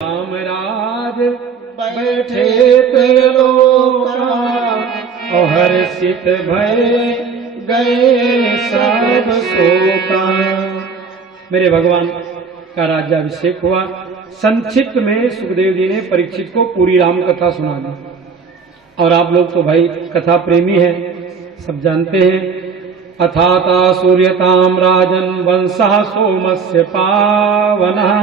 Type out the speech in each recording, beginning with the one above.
रामराज बैठे त्रिलोका और हर्षित भय गए सब शोका। मेरे भगवान का राज्याभिषेक हुआ। संक्षिप्त में सुखदेव जी ने परीक्षित को पूरी राम कथा सुना दी। और आप लोग तो भाई कथा प्रेमी हैं, सब जानते हैं। अथाता सूर्यताम राजन वंशः सोमस्य पावनः।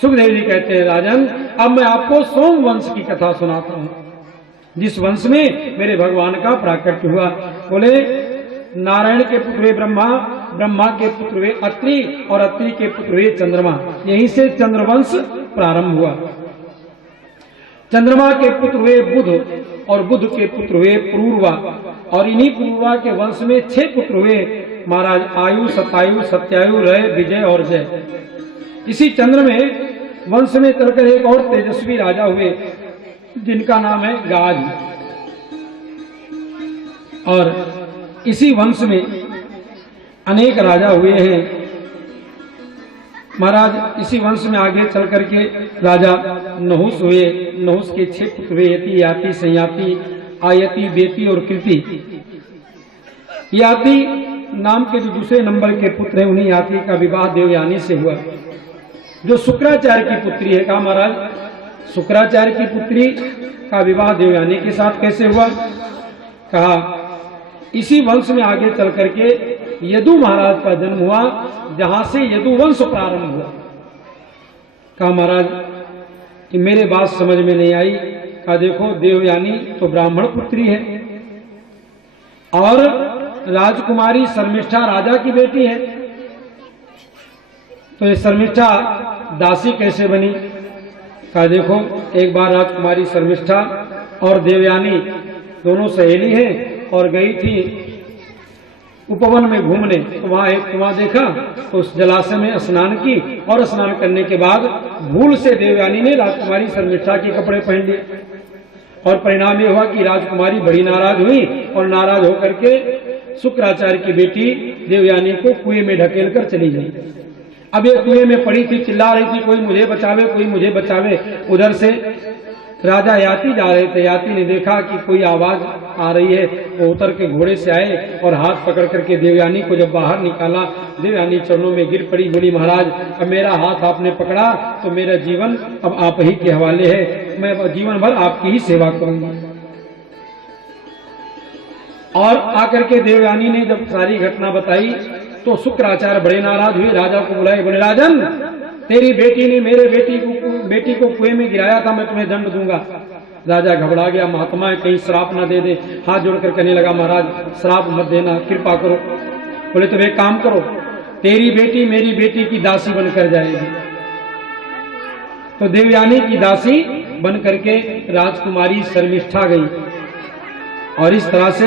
सुखदेव जी कहते हैं, राजन अब मैं आपको सोम वंश की कथा सुनाता हूं, जिस वंश में मेरे भगवान का प्राकट्य हुआ। बोले नारायण के पुत्र हुए ब्रह्मा, ब्रह्मा के पुत्र हुए अत्रि और अत्रि के पुत्र हुए चंद्रमा। यहीं से चंद्रवंश प्रारंभ हुआ। चंद्रमा के पुत्र हुए बुध और बुध के पुत्र हुए पूर्वा और इन्हीं पूर्वा के वंश में 6 पुत्र हुए महाराज आयु, सतायु, सत्यायु, रय, विजय और जय। इसी चंद्र में वंश में चलकर एक और तेजस्वी राजा हुए जिनका नाम है गाज। और इसी वंश में अनेक राजा हुए हैं महाराज। इसी वंश में आगे चल करके राजा नहुस हुए। नहुस के 6 पुत्र हुए यति, याति, संयाति, आयति, बेति और कृति। याति नाम के जो दूसरे नंबर के पुत्र हैं उन्हीं याति का विवाह देवयानी से हुआ, जो शुक्राचार्य की पुत्री है। कहा महाराज शुक्राचार्य की पुत्री का विवाह देवयानी के साथ कैसे हुआ? कहा इसी वंश में आगे चल करके यदु महाराज का जन्म हुआ, जहां से यदु वंश प्रारंभ हुआ। कहा महाराज कि मेरे बात समझ में नहीं आई। कहा देखो देवयानी तो ब्राह्मण पुत्री है और राजकुमारी शर्मिष्ठा राजा की बेटी है, तो ये शर्मिष्ठा दासी कैसे बनी? कहा देखो एक बार राजकुमारी शर्मिष्ठा और देवयानी दोनों सहेली हैं और गई थी उपवन में घूमने, तो वहां एक कुआं देखा, तो उस जलाशय में स्नान की और स्नान करने के बाद भूल से देवयानी ने राजकुमारी शर्मिष्ठा के कपड़े पहन लिए और परिणाम ये हुआ कि राजकुमारी बड़ी नाराज हुई और नाराज होकर के शुक्राचार्य की बेटी देवयानी को कुएं में ढकेल कर चली गई। अब ये कुएं में पड़ी थी, चिल्ला रही थी कोई मुझे बचावे, कोई मुझे बचावे। उधर से राजा याति जा रहे थे। याति ने देखा कि कोई आवाज आ रही है, वो उतर के घोड़े से आए और हाथ पकड़ करके देवयानी को जब बाहर निकाला, देवयानी चरणों में गिर पड़ी। बोली महाराज अब मेरा हाथ आपने पकड़ा तो मेरा जीवन अब आप ही के हवाले है, मैं जीवन भर आपकी ही सेवा करूंगी। और आकर के देवयानी ने जब सारी घटना बताई तो शुक्राचार्य बड़े नाराज हुए, राजा को बुलाए। बोले राजन तेरी बेटी ने मेरे बेटी को कुएं में गिराया था, मैं तुम्हें दंड दूंगा। राजा घबरा गया, महात्मा है कहीं श्राप ना दे दे। हाथ जोड़कर कहने लगा महाराज श्राप मत देना, कृपा करो। बोले तो एक काम करो, तेरी बेटी मेरी बेटी की दासी बनकर जाएगी। तो देवयानी की दासी बन करके राजकुमारी शर्मिष्ठा गई। और इस तरह से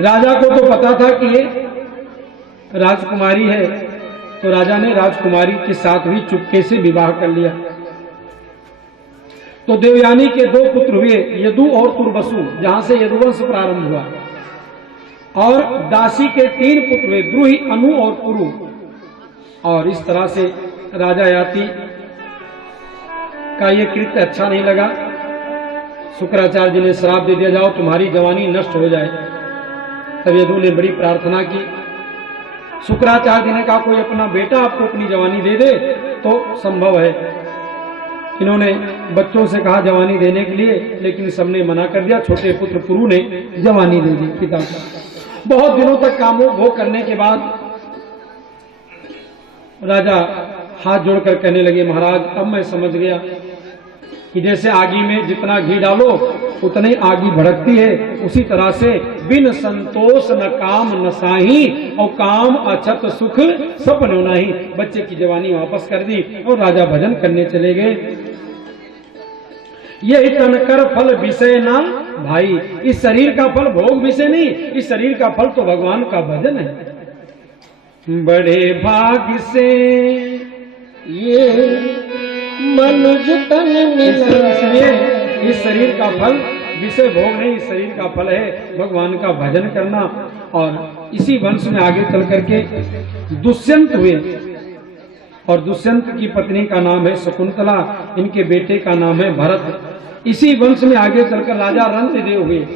राजा को तो पता था कि ये राजकुमारी है, तो राजा ने राजकुमारी के साथ भी चुपके से विवाह कर लिया। तो देवयानी के 2 पुत्र हुए, यदु और तुर्वसु, जहां से यदुवंश प्रारंभ हुआ। और दासी के 3 पुत्र हुए, द्रुहि, अनु और पुरु। और इस तरह से राजा याति का ये कृत्य अच्छा नहीं लगा। शुक्राचार्य जी ने श्राप दे दिया, जाओ तुम्हारी जवानी नष्ट हो जाए। तब यदु ने बड़ी प्रार्थना की। शुक्राचार्य जी ने कहा कोई अपना बेटा आपको अपनी जवानी दे दे तो संभव है। इन्होंने बच्चों से कहा जवानी देने के लिए, लेकिन सबने मना कर दिया। छोटे पुत्र पुरु ने जवानी दे दी पिता को। बहुत दिनों तक काम भोग करने के बाद राजा हाथ जोड़कर कहने लगे महाराज अब मैं समझ गया कि जैसे आगी में जितना घी डालो उतनी आगी भड़कती है, उसी तरह से बिन संतोष न काम न साही और काम अछत सुख सपनो नहीं। बच्चे की जवानी वापस कर दी और राजा भजन करने चले गए। यही तन कर फल विषय ना भाई, इस शरीर का फल भोग विषय नहीं, इस शरीर का फल तो भगवान का भजन है। बड़े भाग्य से ये मनुज तन मिला, इसलिए इस शरीर का फल विषय भोग नहीं, इस शरीर का फल है भगवान का भजन करना। और इसी वंश में आगे चल करके दुष्यंत हुए। और दुष्यंत की पत्नी का नाम है शकुंतला, इनके बेटे का नाम है भरत। इसी वंश में आगे चलकर राजा रंतदेव हुए।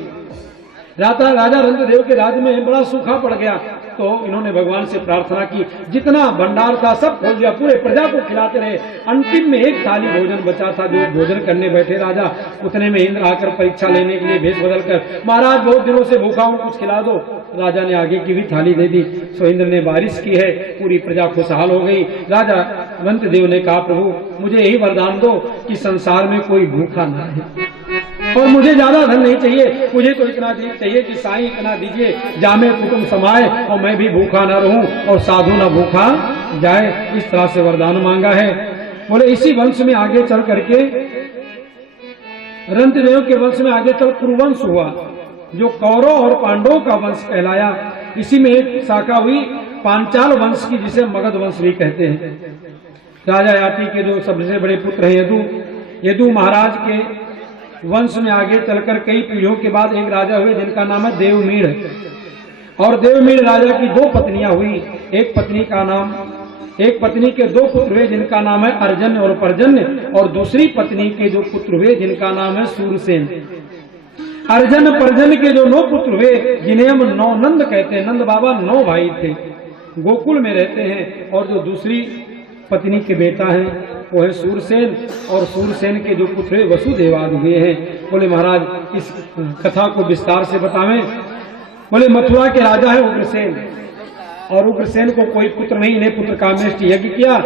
राजा रंतदेव के राज्य में बड़ा सूखा पड़ गया, तो इन्होंने भगवान से प्रार्थना की, जितना भंडार था सब खोल दिया, पूरे प्रजा को खिलाते रहे। अंतिम में एक थाली भोजन बचा था, जो भोजन करने बैठे राजा, उतने में इंद्र आकर परीक्षा लेने के लिए भेष बदल कर, महाराज बहुत दिनों से भूखा हूं, कुछ खिला दो। राजा ने आगे की भी थाली दे दी। सो इंद्र ने बारिश की है, पूरी प्रजा खुशहाल हो गई। राजा रंतदेव ने कहा, प्रभु मुझे यही वरदान दो कि संसार में कोई भूखा ना है, और मुझे ज्यादा धन नहीं चाहिए, मुझे तो इतना चाहिए कि साईं इतना दीजिए, जामे कुटुंब समाए और मैं भी भूखा न रहूं और साधु न भूखा जाए। इस तरह से वरदान मांगा है। बोले इसी वंश में आगे चल करके, रंतदेव के वंश में आगे चल कुरुवंश हुआ, जो कौरव और पांडवों का वंश कहलाया। इसी में एक शाखा हुई पांचाल वंश की, जिसे मगध वंश भी कहते हैं। राजा याति के जो सबसे बड़े पुत्र हैं यदु महाराज के वंश में आगे चलकर कई पीढ़ियों के बाद एक राजा हुए, जिनका नाम है देवमीढ़। और देवमीढ़ राजा की दो पत्नियां हुई। एक पत्नी के दो पुत्र हुए, जिनका नाम है अर्जन्य और पर्जन्य, और दूसरी पत्नी के जो पुत्र हुए, जिनका नाम है सूरसेन। अर्जन पर्जन्य के जो 9 पुत्र हुए, जिन्हें हम 9 नंद कहते हैं, नंद बाबा 9 भाई थे, गोकुल में रहते हैं। और जो दूसरी पत्नी के बेटा है वो है सूरसेन, और सूरसेन के जो पुत्र है वसुदेवादि हुए हैं। बोले महाराज इस कथा को विस्तार से बतावें। बोले मथुरा के राजा है उग्रसेन, और उग्रसेन को कोई पुत्र नहीं, इन्हें पुत्र कामेष्टि यज्ञ किया।